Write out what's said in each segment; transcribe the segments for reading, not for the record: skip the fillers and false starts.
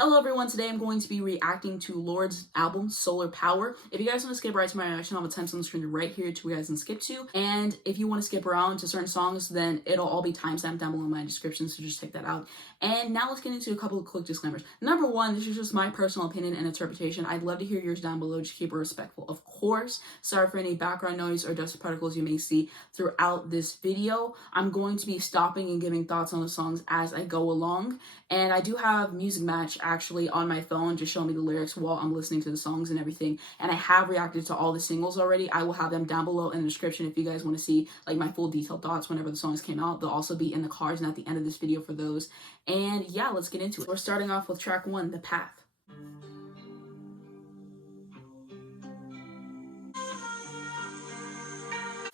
Hello everyone, today I'm going to be reacting to Lorde's album, Solar Power. If you guys want to skip right to my reaction, I'll have a timestamp on the screen right here to you guys can skip to. And if you want to skip around to certain songs, then it'll all be timestamped down below in my description, so just check that out. And now let's get into a couple of quick disclaimers. Number one, this is just my personal opinion and interpretation. I'd love to hear yours down below, just keep it respectful. Of course, sorry for any background noise or dust particles you may see throughout this video. I'm going to be stopping and giving thoughts on the songs as I go along. And I do have Music Match actually on my phone, just showing me the lyrics while I'm listening to the songs and everything. And I have reacted to all the singles already. I will have them down below in the description if you guys want to see like my full detailed thoughts whenever the songs came out. They'll also be in the cards and at the end of this video for those. And yeah, let's get into it. We're starting off with track 1, The Path.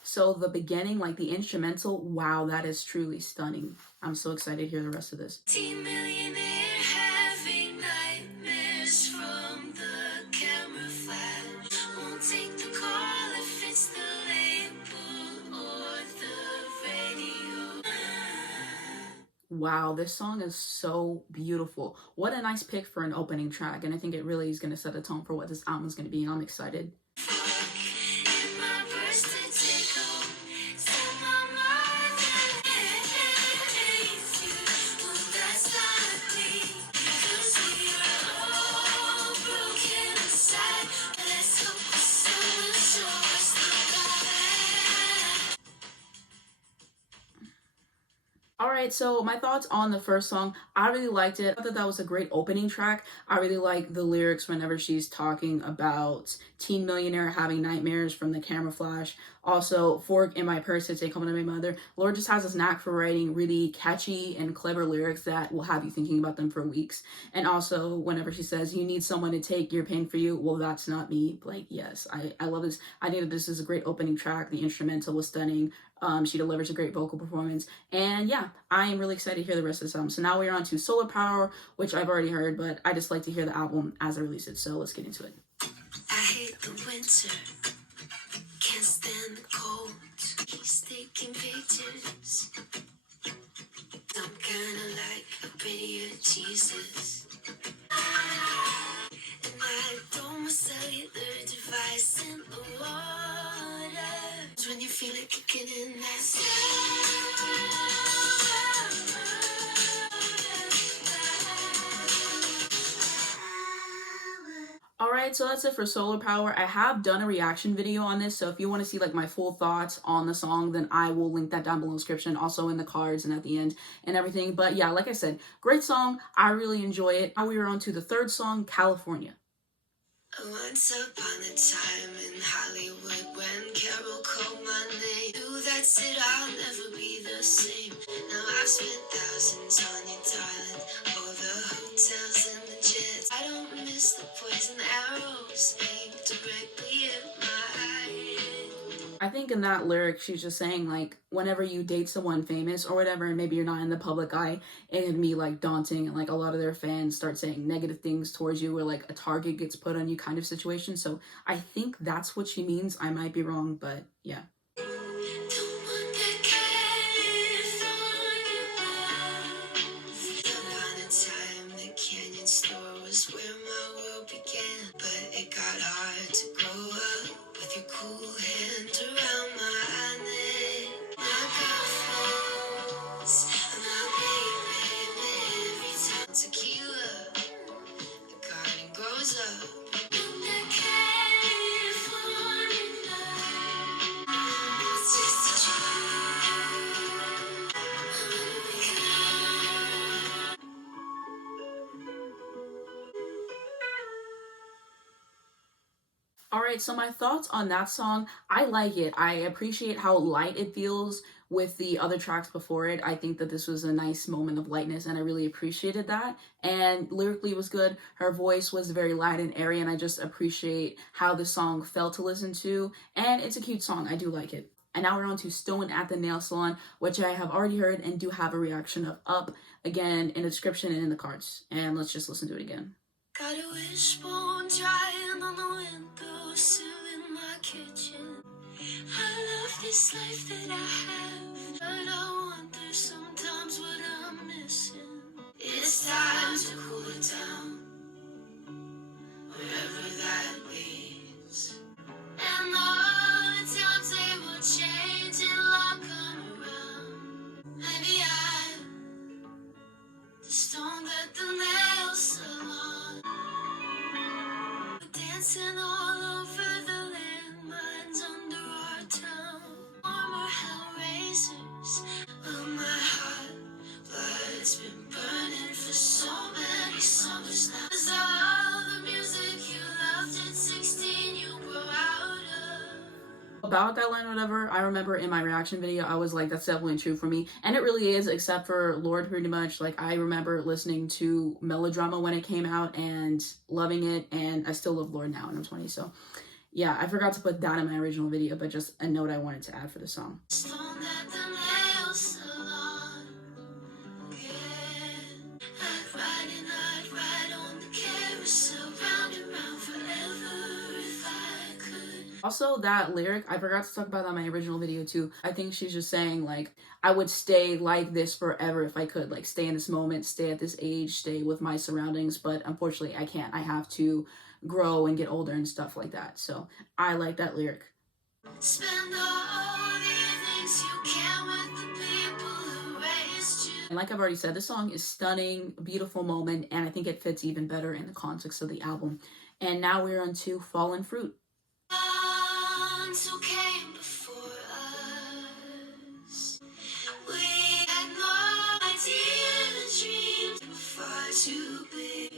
So the beginning, like the instrumental, wow, that is truly stunning. I'm so excited to hear the rest of this. Millionaire having nightmares from the camera flash. Won't take the call if it's the label or the radio. Wow, this song is so beautiful. What a nice pick for an opening track, and I think it really is going to set a tone for what this album is going to be, and I'm excited. Alright, so my thoughts on the first song, I really liked it. I thought that was a great opening track. I really like the lyrics whenever she's talking about teen millionaire having nightmares from the camera flash. Also, fork in my purse to take home to my mother. Lorde just has this knack for writing really catchy and clever lyrics that will have you thinking about them for weeks. And also, whenever she says, you need someone to take your pain for you, well, that's not me. Like, yes, I love this. I think that this is a great opening track. The instrumental was stunning. She delivers a great vocal performance. And yeah, I am really excited to hear the rest of this album. So now we're on to Solar Power, which I've already heard, but I just like to hear the album as I release it. So let's get into it. I hate the winter, can't stand the cold. He's taking pictures. I'm kinda like a prettier Jesus. And I throw my cellular device in the water. When you feel it kicking in that Alright, so that's it for Solar Power. I have done a reaction video on this, so if you want to see like my full thoughts on the song, then I will link that down below in the description, also in the cards and at the end and everything. But yeah, like I said, great song. I really enjoy it. Now we are on to the third song, California. Once upon a time in Hollywood, when Carol called my name, knew that's it, I'll never be the same. Now I've spent thousands on you, darling, all the hotels and the jets. I don't miss the poison arrows aimed directly at my head. I think in that lyric, she's just saying, like, whenever you date someone famous or whatever, and maybe you're not in the public eye, it can be, like, daunting, and, like, a lot of their fans start saying negative things towards you, where, like, a target gets put on you kind of situation. So I think that's what she means. I might be wrong, but yeah. Where my world began, but it got hard to grow up with your cool hand around my neck. My girl flows, my baby, every time tequila, the garden grows up. Alright, so my thoughts on that song, I like it. I appreciate how light it feels with the other tracks before it. I think that this was a nice moment of lightness, and I really appreciated that. And lyrically it was good. Her voice was very light and airy, and I just appreciate how the song felt to listen to. And it's a cute song. I do like it. And now we're on to Stone at the Nail Salon, which I have already heard and do have a reaction of up, again, in the description and in the cards. And let's just listen to it again. Got a wishbone drying on the windowsill in my kitchen. I love this life that I have, but I wonder sometimes what I'm missing. It's time to cool it down. at the nail salon. Dancing all over the landmines under our town. Armor hell razors, but my heart blood's been burning for so many summers now. 'Cause all the music you loved at 16 you grow out of. About that line, whatever, I remember in my reaction video, I was like, that's definitely true for me. And it really is, except for Lorde, pretty much. Like, I remember listening to Melodrama when it came out and loving it, and I still love Lorde now, and I'm 20, so yeah, I forgot to put that in my original video, but just a note I wanted to add for the song. Stone at the nail salon. Yeah. I'd ride on the carousel, round and round forever if I could. Also, that lyric, I forgot to talk about that in my original video too. I think she's just saying, like, I would stay like this forever if I could, like, stay in this moment, stay at this age, stay with my surroundings, but unfortunately I can't. I have to grow and get older and stuff like that. So I like that lyric. Spend all the evenings you can with the people who raised you. And like I've already said, this song is stunning, beautiful moment, and I think it fits even better in the context of the album. And now we're on to Fallen Fruit. Who came before us? We had no idea the dreams were far too big.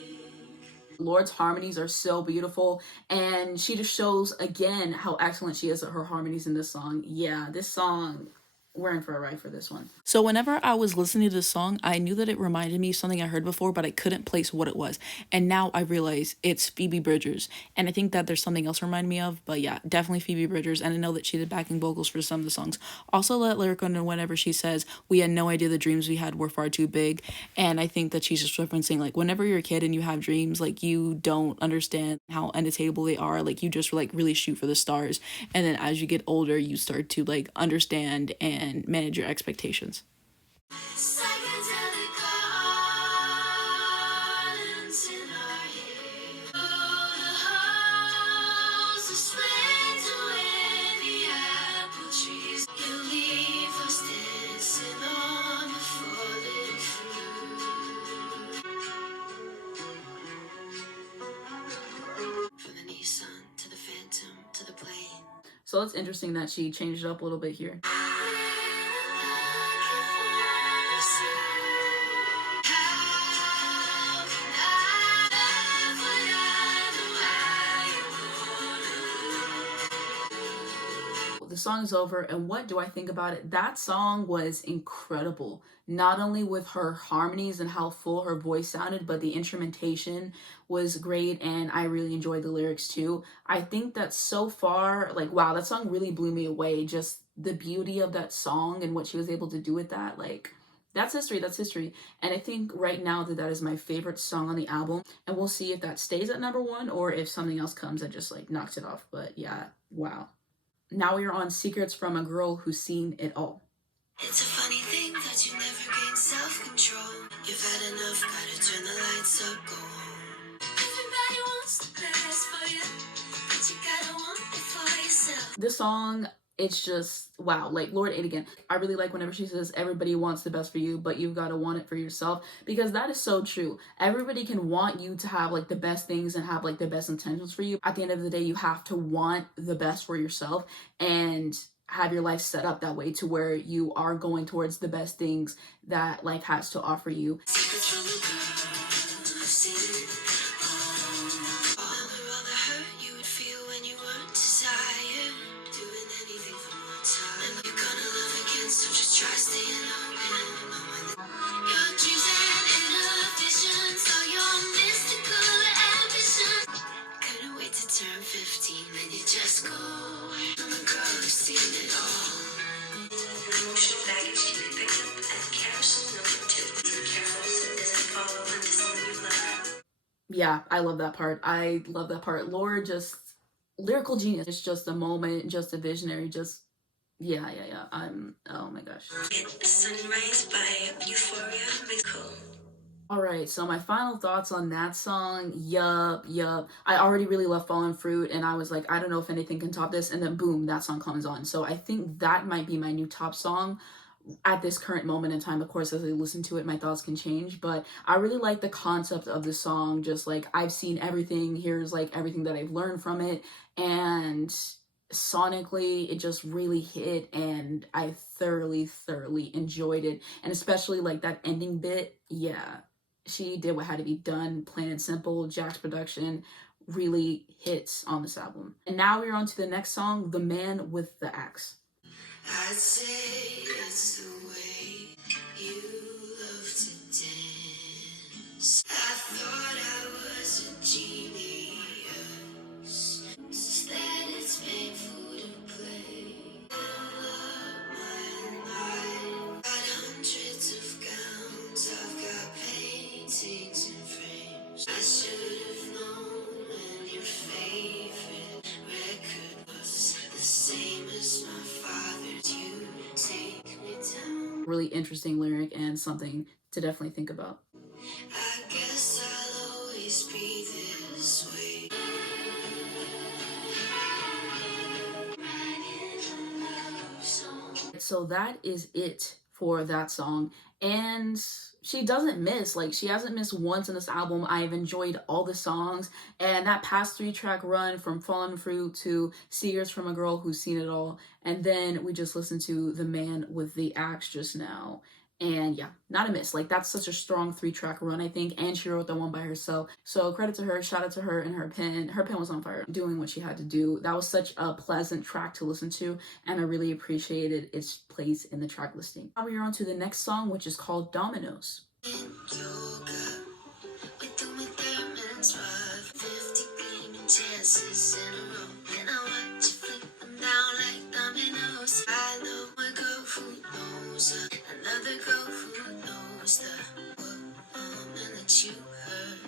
Lorde's harmonies are so beautiful, and she just shows again how excellent she is at her harmonies in this song. Yeah, this song, we're in for a ride for this one. So whenever I was listening to this song, I knew that it reminded me of something I heard before, but I couldn't place what it was. And now I realize it's Phoebe Bridgers. And I think that there's something else remind me of, but yeah, definitely Phoebe Bridgers. And I know that she did backing vocals for some of the songs. Also that lyric on whenever she says, we had no idea the dreams we had were far too big. And I think that she's just referencing, like, whenever you're a kid and you have dreams, like, you don't understand how unattainable they are. Like, you just, like, really shoot for the stars. And then as you get older, you start to, like, understand and manage your expectations. Psychedelic gardens in our head. Oh, the halls are split away, the apple trees. You leave us dancing on the fallen fruit. From the Nissan to the Phantom to the plane. So it's interesting that she changed it up a little bit here. The song is over, and what do I think about it? That song was incredible. Not only with her harmonies and how full her voice sounded, but the instrumentation was great, and I really enjoyed the lyrics too. I think that so far, like, wow, that song really blew me away. Just the beauty of that song and what she was able to do with that, like, that's history, that's history. And I think right now that is my favorite song on the album, and we'll see if that stays at #1 or if something else comes that just, like, knocks it off. But yeah, wow. Now we are on Secrets from a Girl Who's Seen It All. It's a funny thing that you never gain self-control. You've had enough, gotta turn the lights up, go home. Everybody wants the best for you, but you gotta want it for yourself. This song, it's just, wow, like, Lorde 8 again. I really like whenever she says, everybody wants the best for you, but you've got to want it for yourself, because that is so true. Everybody can want you to have, like, the best things and have, like, the best intentions for you. At the end of the day, you have to want the best for yourself and have your life set up that way to where you are going towards the best things that life has to offer you. Secrets from a girl who's seen it all. All the hurt you would feel when you weren't desired. Doing anything for more time. And you're gonna love again, so just try staying open. Your dreams and inhibitions, all your mystical ambitions. Couldn't wait to turn 15, then you just go. I'm a girl who's seen it all. Emotional baggage can be picked up at carousel #2. Carousel doesn't follow into someone you love. Yeah, I love that part. I love that part. Lorde, just lyrical genius. It's just a moment, just a visionary, just, yeah. Oh my gosh. Sunrise by Euphoria. Cool. All right, so my final thoughts on that song, yup. I already really love Fallen Fruit, and I was like, I don't know if anything can top this, and then boom, that song comes on. So I think that might be my new top song at this current moment in time. Of course, as I listen to it, my thoughts can change, but I really like the concept of the song. Just like, I've seen everything, here's like everything that I've learned from it, and sonically it just really hit, and I thoroughly enjoyed it. And especially like that ending bit, yeah, she did what had to be done, plain and simple. Jack's production really hits on this album. And now we're on to the next song, The Man with the Axe. I'd say it's the way you love to dance. I thought I was a genius, that it's painful to play. My life got hundreds of gowns, I've got paintings and frames. I should have known when your favorite record was the same as my father's. You take me down. Really interesting lyric and something to definitely think about. I guess I'll always be this way. Writing a love song. So that is it for that song. And she doesn't miss, like, she hasn't missed once in this album. I've enjoyed all the songs, and that past 3-track run from Fallen Fruit to Seers from a Girl Who's Seen It All, and then we just listened to The Man with the Axe just now. And yeah, not a miss. Like, that's such a strong 3-track run, I think. And she wrote that one by herself. So credit to her, shout out to her and her pen. Her pen was on fire, doing what she had to do. That was such a pleasant track to listen to, and I really appreciated its place in the track listing. Now we are on to the next song, which is called Dominoes. Yoga with the Thurman's worth 50 gleaming chances in a row. And I watch you flip them down like dominoes. I know a girl who knows another girl who knows the woman that you heard.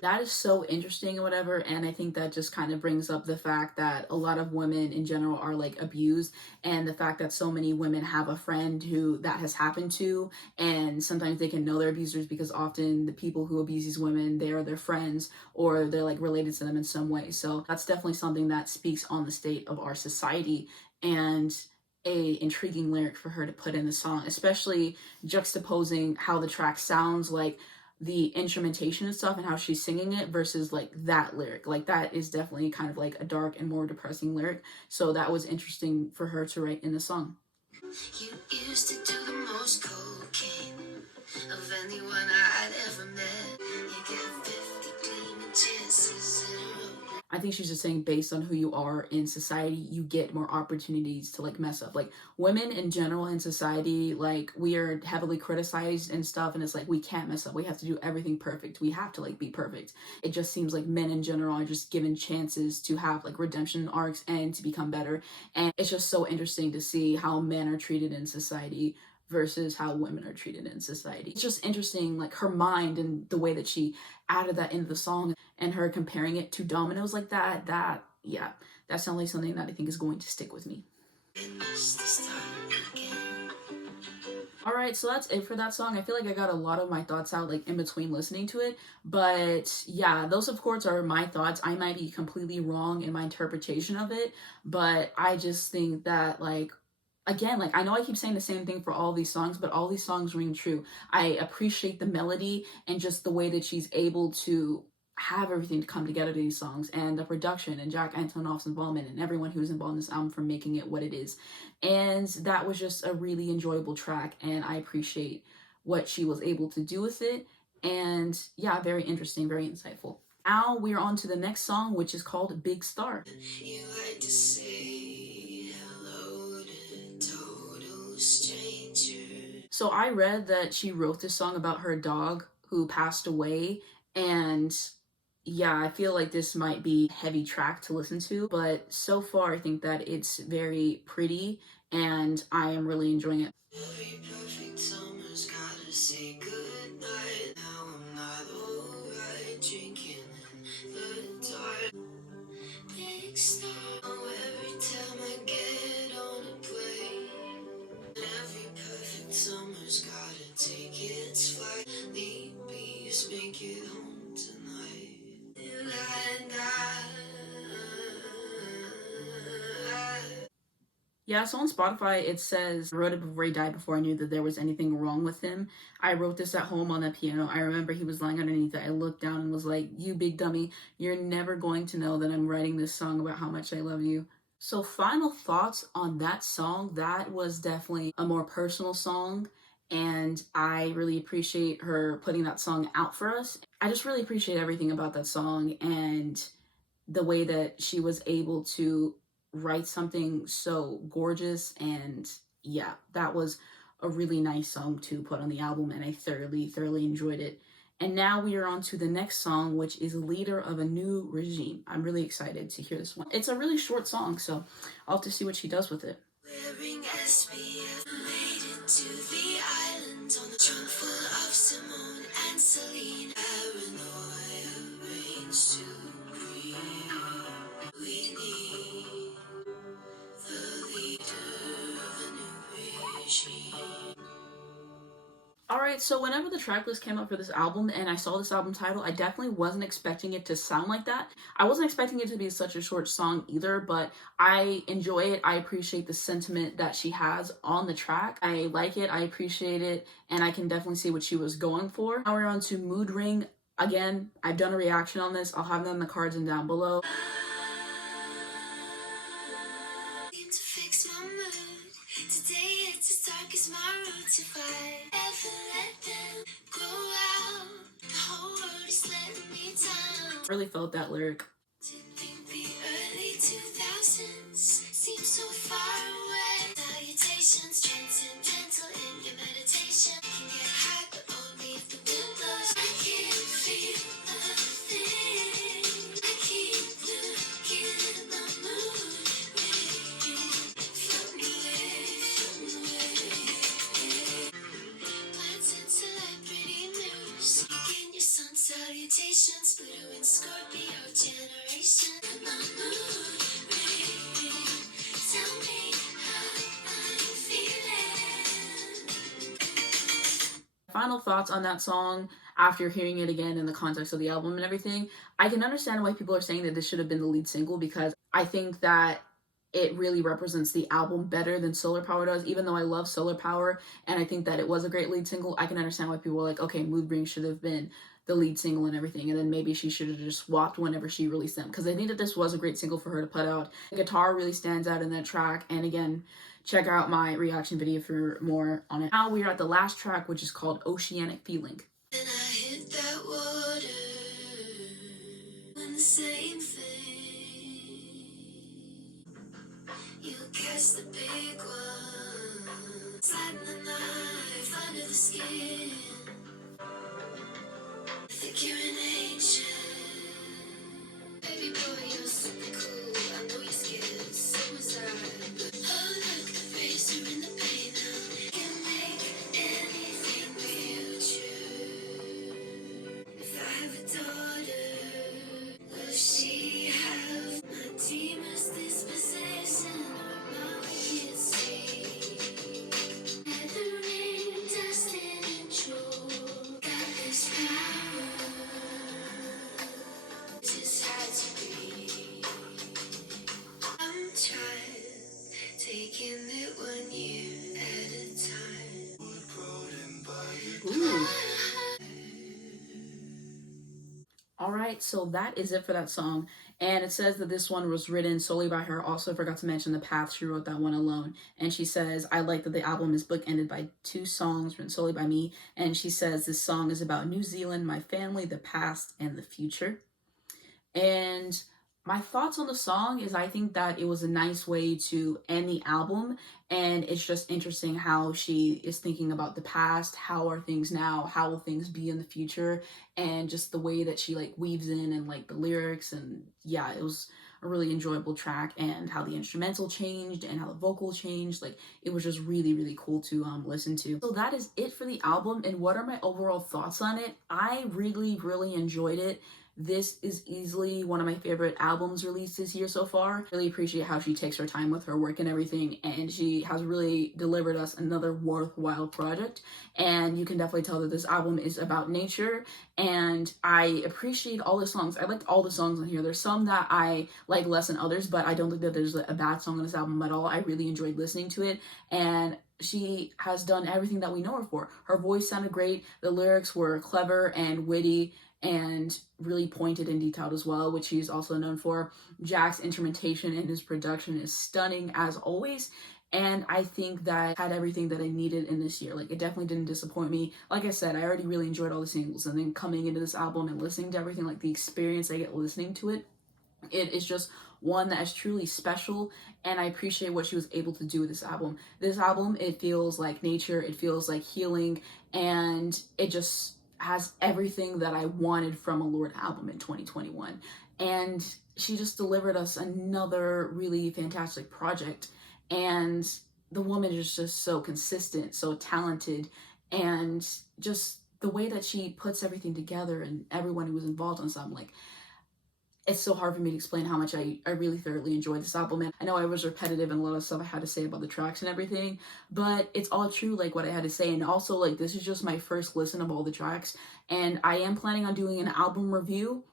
That is so interesting or whatever, and I think that just kind of brings up the fact that a lot of women in general are like abused, and the fact that so many women have a friend who that has happened to, and sometimes they can know they're abusers because often the people who abuse these women, they are their friends or they're like related to them in some way. So that's definitely something that speaks on the state of our society, and a intriguing lyric for her to put in the song, especially juxtaposing how the track sounds, like the instrumentation and stuff and how she's singing it versus like that lyric. Like, that is definitely kind of like a dark and more depressing lyric. So that was interesting for her to write in the song. You used to do the most cocaine of anyone I'd ever met. You get 50 gleaming chances in a row. I think she's just saying, based on who you are in society, you get more opportunities to like mess up. Like, women in general in society, like, we are heavily criticized and stuff, and it's like, we can't mess up, we have to do everything perfect, we have to like be perfect. It just seems like men in general are just given chances to have like redemption arcs and to become better. And it's just so interesting to see how men are treated in society versus how women are treated in society. It's just interesting, like, her mind and the way that she added that into the song, and her comparing it to Dominoes like that, yeah, that's definitely something that I think is going to stick with me. Alright, so that's it for that song. I feel like I got a lot of my thoughts out like in between listening to it, but yeah, those of course are my thoughts. I might be completely wrong in my interpretation of it, but I just think that, like, again, like, I know I keep saying the same thing for all these songs, but all these songs ring true. I appreciate the melody and just the way that she's able to have everything to come together to these songs, and the production, and Jack Antonoff's involvement, and everyone who was involved in this album for making it what it is. And that was just a really enjoyable track, and I appreciate what she was able to do with it. And yeah, very interesting, very insightful. Now we are on to the next song, which is called Big Star. You like to say hello to total strangers. So I read that she wrote this song about her dog who passed away, and yeah, I feel like this might be a heavy track to listen to, but so far I think that it's very pretty and I am really enjoying it. Every perfect summer's gotta say goodnight. Now I'm not alright, drinking in the dark. Big star, oh, every time I get on a plane. Every perfect summer's gotta take its flight. Leave bees, make it home tonight. Yeah, so on Spotify it says, I wrote it before he died, before I knew that there was anything wrong with him. I wrote this at home on that piano. I remember he was lying underneath it. I looked down and was like, you big dummy, you're never going to know that I'm writing this song about how much I love you. So final thoughts on that song. That was definitely a more personal song, and I really appreciate her putting that song out for us. I just really appreciate everything about that song, and the way that she was able to write something so gorgeous. And yeah, that was a really nice song to put on the album, and I thoroughly enjoyed it. And now we are on to the next song, which is Leader of a New Regime. I'm really excited to hear this one. It's a really short song, so I'll have to see what she does with it. Wearing SPF, made it to the island on the trunk full of Simone and Celine. Paranoia reigns supreme. We need the leader of a new regime. Alright, so whenever the tracklist came up for this album and I saw this album title, I definitely wasn't expecting it to sound like that. I wasn't expecting it to be such a short song either, but I enjoy it. I appreciate the sentiment that she has on the track. I like it, I appreciate it, and I can definitely see what she was going for. Now we're on to Mood Ring. Again, I've done a reaction on this. I'll have them in the cards and down below. Seem to fix my mood. Today it's as dark as my route to fight. Ever let them grow out? The whole world is letting me down. Really felt that lyric. To think the early 2000s seem so far away. Salutations transcendental in your meditation. Can get high, but only if the wind blows. I can't feel a thing. I keep looking at my mood ring. Floating away. Plants and celebrity news. Begin your sun salutations. Pluto and Scorpio generation. My mood ring. Tell me how I'm feeling. Final thoughts on that song after hearing it again in the context of the album and everything. I can understand why people are saying that this should have been the lead single, because I think that it really represents the album better than Solar Power does. Even though I love Solar Power and I think that it was a great lead single, I can understand why people are like, okay, Mood Ring should have been the lead single and everything, and then maybe she should have just swapped whenever she released them, because I think that this was a great single for her to put out. The guitar really stands out in that track, and again, check out my reaction video for more on it. Now we are at the last track, which is called Oceanic Feeling. And I hit that water when the same thing. You catch the big one, sliding the knife under the skin. I think you're an angel. Baby boy, you're super cool. I know you're scared, so was I. Oh, look, the razor in the pain now. Can make anything feel true. If I have a daughter, will she have my demon's disposition or my wicked seed? Gathering dust and control, got this power. Just had to be. I'm trying, taking it 1 year at a time. Ooh. Alright, so that is it for that song. And it says that this one was written solely by her. Also forgot to mention the path. She wrote that one alone. And she says, I like that the album is bookended by 2 songs written solely by me. And she says this song is about New Zealand, my family, the past, and the future. And my thoughts on the song is I think that it was a nice way to end the album, and it's just interesting how she is thinking about the past, how are things now, how will things be in the future, and just the way that she like weaves in and like the lyrics. And yeah, it was a really enjoyable track, and how the instrumental changed and how the vocal changed, like it was just really cool to listen to. So that is it for the album. And what are my overall thoughts on it? I really enjoyed it. this is easily one of my favorite albums released this year so far. Really appreciate how she takes her time with her work and everything, and she has really delivered us another worthwhile project. And you can definitely tell that this album is about nature, and I appreciate all the songs. I liked all the songs on here. There's some that I like less than others, but I don't think that there's a bad song on this album at all. I really enjoyed listening to it, and she has done everything that we know her for. Her voice sounded great, the lyrics were clever and witty and really pointed and detailed as well, which he's also known for. Jack's instrumentation and his production is stunning as always, and I think that had everything that I needed in this year. Like, it definitely didn't disappoint me. Like I said, I already really enjoyed all the singles, and then coming into this album and listening to everything, like the experience I get listening to it, it is just one that is truly special, and I appreciate what she was able to do with this album. This album, it feels like nature, it feels like healing, and it just has everything that I wanted from a Lorde album in 2021. And she just delivered us another really fantastic project. And the woman is just so consistent, so talented, and just the way that she puts everything together and everyone who was involved on something, like, it's so hard for me to explain how much I really thoroughly enjoyed this album. And I know I was repetitive and a lot of stuff I had to say about the tracks and everything, but it's all true, like what I had to say. And also, like, this is just my first listen of all the tracks, and I am planning on doing an album review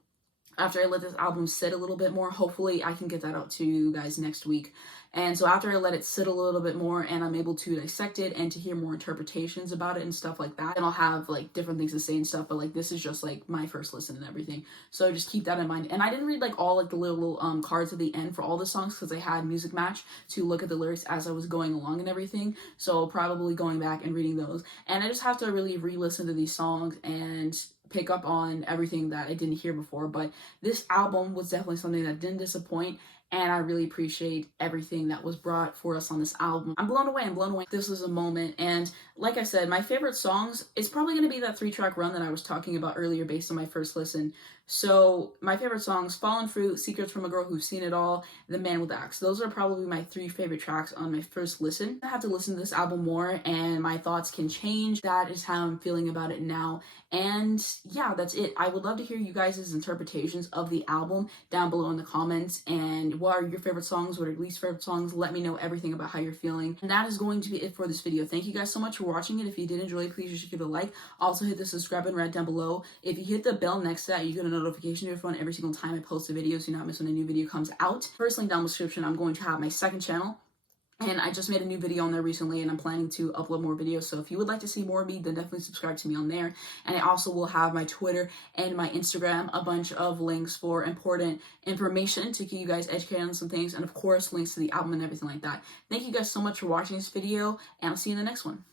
after I let this album sit a little bit more. Hopefully I can get that out to you guys next week. And so after I let it sit a little bit more and I'm able to dissect it and to hear more interpretations about it and stuff like that, and I'll have like different things to say and stuff, but like this is just like my first listen and everything. So just keep that in mind. And I didn't read like all like the little cards at the end for all the songs because I had Music Match to look at the lyrics as I was going along and everything. So probably going back and reading those. And I just have to really re-listen to these songs and pick up on everything that I didn't hear before. But this album was definitely something that didn't disappoint, and I really appreciate everything that was brought for us on this album. I'm blown away. This was a moment. And like I said, my favorite songs is probably going to be that 3-track run that I was talking about earlier based on my first listen. So my favorite songs: Fallen Fruit, Secrets from a Girl Who's Seen It All, The Man with the Axe. Those are probably my 3 favorite tracks on my first listen. I have to listen to this album more and my thoughts can change. That is how I'm feeling about it now. And yeah, that's it. I would love to hear you guys' interpretations of the album down below in the comments. And what are your favorite songs? What are your least favorite songs? Let me know everything about how you're feeling. And that is going to be it for this video. Thank you guys so much for watching it. If you did enjoy, please just give it a like. Also hit the subscribe button right down below. If you hit the bell next to that, you get a notification to your phone every single time I post a video so you're not missing when a new video comes out. First link down in the description, I'm going to have my second channel. And I just made a new video on there recently, and I'm planning to upload more videos. So if you would like to see more of me, then definitely subscribe to me on there. And I also will have my Twitter and my Instagram, a bunch of links for important information to keep you guys educated on some things. And of course, links to the album and everything like that. Thank you guys so much for watching this video, and I'll see you in the next one.